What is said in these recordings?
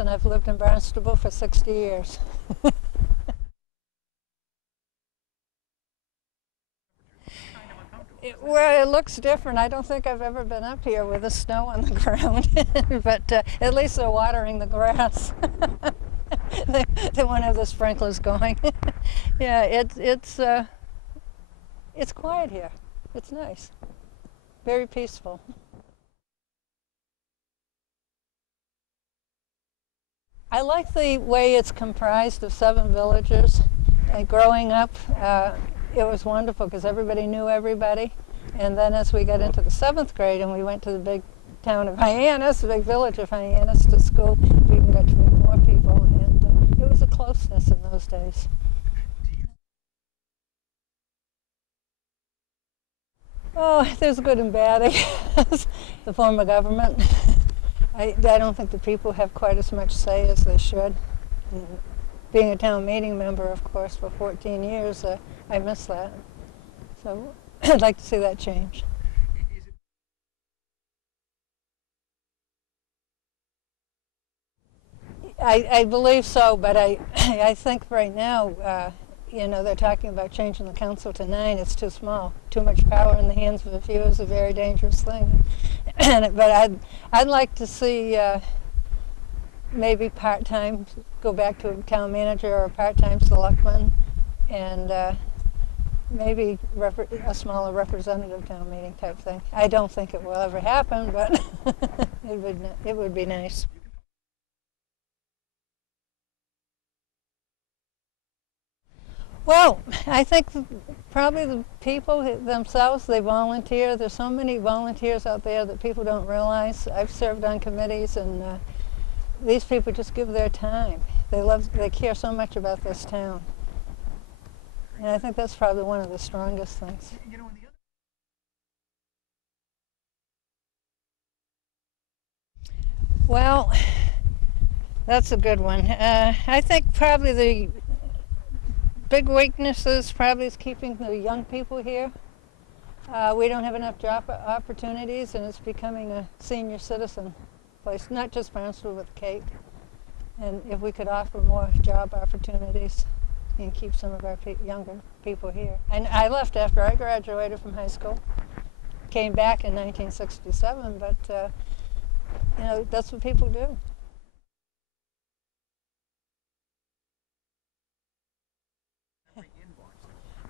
and I've lived in Barnstable for 60 years. Well, it looks different. I don't think I've ever been up here with the snow on the ground, but at least they're watering the grass. They won't have the sprinklers going. Yeah, it's quiet here. It's nice, very peaceful. I like the way it's comprised of 7 villages. And growing up, it was wonderful because everybody knew everybody. And then as we got into the 7th grade and we went to the big town of Hyannis, the big village of Hyannis to school, we even got to meet more people. And it was a closeness in those days. Oh, there's good and bad, I guess. The form of government. I don't think the people have quite as much say as they should. And being a town meeting member, of course, for 14 years, I miss that. So I'd like to see that change. I believe so, but I think right now, they're talking about changing the council to 9. It's too small. Too much power in the hands of a few is a very dangerous thing. But I'd like to see maybe part-time, go back to a town manager or a part-time selectman, and maybe a smaller representative town meeting type thing. I don't think it will ever happen, but it would be nice. Well, I think probably the people themselves, they volunteer. There's so many volunteers out there that people don't realize. I've served on committees, and these people just give their time. They care so much about this town. And I think that's probably one of the strongest things. Well, that's a good one. I think probably the big weaknesses probably is keeping the young people here. We don't have enough job opportunities, and it's becoming a senior citizen place, not just Barnstable, but the Cape. And if we could offer more job opportunities and keep some of our younger people here. And I left after I graduated from high school, came back in 1967, but that's what people do.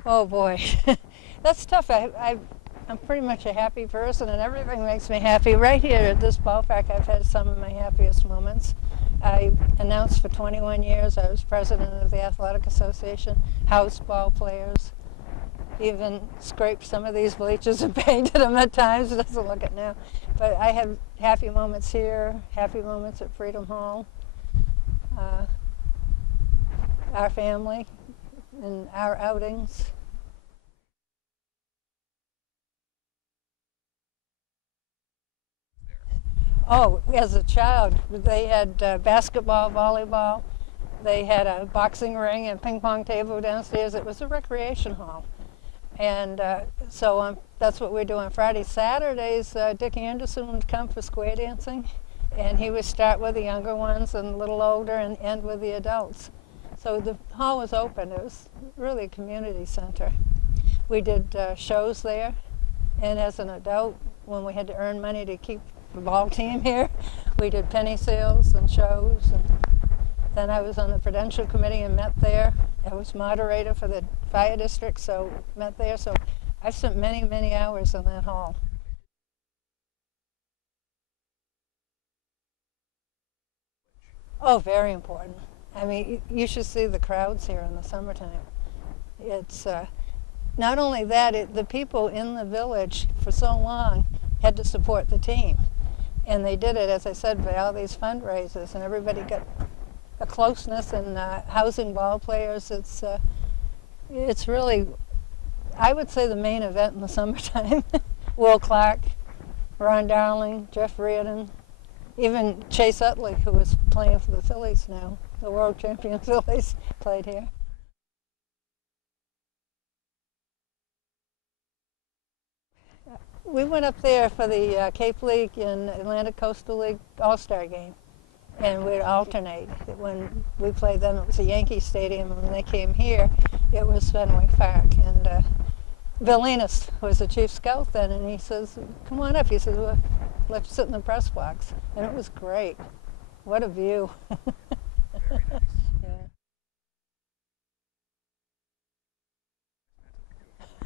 Oh boy, that's tough. I'm pretty much a happy person, and everything makes me happy. Right here at this ballpark, I've had some of my happiest moments. I announced for 21 years. I was president of the Athletic Association, house ball players, even scraped some of these bleachers and painted them at times. It doesn't look it now. But I have happy moments here, happy moments at Freedom Hall, our family, and our outings. Oh, as a child, they had basketball, volleyball. They had a boxing ring and ping pong table downstairs. It was a recreation hall. And so that's what we do on Fridays. Saturdays, Dick Anderson would come for square dancing, and he would start with the younger ones and a little older and end with the adults. So the hall was open. It was really a community center. We did shows there, and as an adult, when we had to earn money to keep the ball team here, we did penny sales and shows. And then I was on the Prudential Committee and met there. I was moderator for the fire district, so met there. So I spent many, many hours in that hall. Oh, very important. I mean, you should see the crowds here in the summertime. It's not only that, the people in the village for so long had to support the team. And they did it, as I said, by all these fundraisers, and everybody got a closeness, and housing ball players. It's really, I would say, the main event in the summertime. Will Clark, Ron Darling, Jeff Reardon, even Chase Utley, who is playing for the Phillies now, the world champion Phillies, played here. We went up there for the Cape League and Atlantic Coastal League All-Star game. and we'd alternate. When we played them, it was a Yankee Stadium, and when they came here, it was Fenway Park. And Bill Enos was the chief scout then, and he says, "Come on up." He says, "Well, let's sit in the press box," and it was great. What a view! Very nice.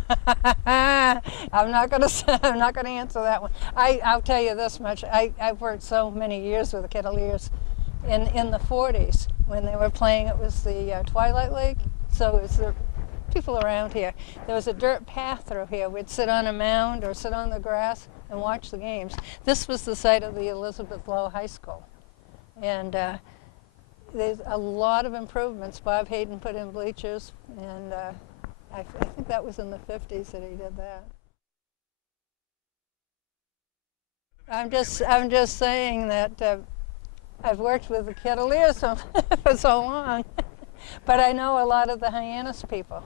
Yeah. I'm not going to answer that one. I'll tell you this much. I've worked so many years with the Cavaliers. In the 40s, when they were playing, it was the Twilight League. So it was the people around here. There was a dirt path through here. We'd sit on a mound or sit on the grass and watch the games. This was the site of the Elizabeth Lowe High School. And there's a lot of improvements. Bob Hayden put in bleachers, and I think that was in the 50s that he did that. I'm just saying that I've worked with the Cavaliers for so long, but I know a lot of the Hyannis people.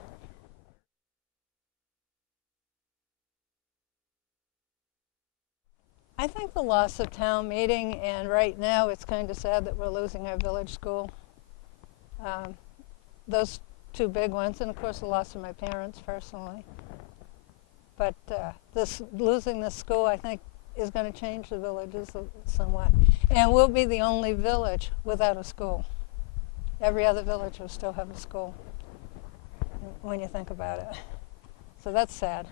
I think the loss of town meeting, and right now it's kind of sad that we're losing our village school. Those two big ones, and of course the loss of my parents personally. But losing this school, I think, is going to change the villages somewhat. And we'll be the only village without a school. Every other village will still have a school, when you think about it. So that's sad.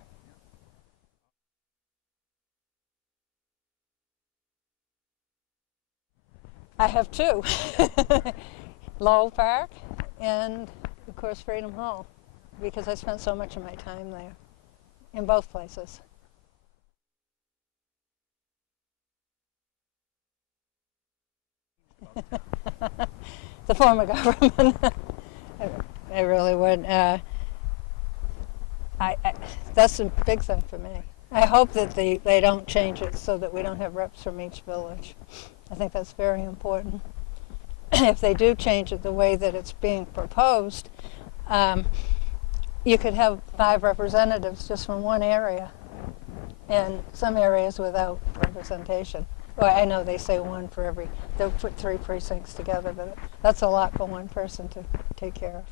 I have two. Lowell Park and, of course, Freedom Hall, because I spent so much of my time there, in both places. The former government. I really would. That's a big thing for me. I hope that they don't change it so that we don't have reps from each village. I think that's very important. If they do change it the way that it's being proposed, you could have 5 representatives just from one area, and some areas without representation. Well, I know they say 1 for every, they'll put 3 precincts together, but that's a lot for one person to take care of.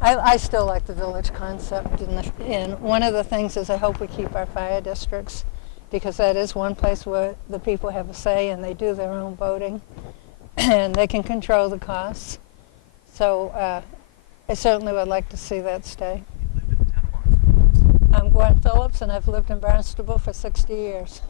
I still like the village concept, and one of the things is I hope we keep our fire districts, because that is one place where the people have a say and they do their own voting and they can control the costs. So I certainly would like to see that stay. You lived in the town of Barnstable. I'm Gwen Phillips, and I've lived in Barnstable for 60 years.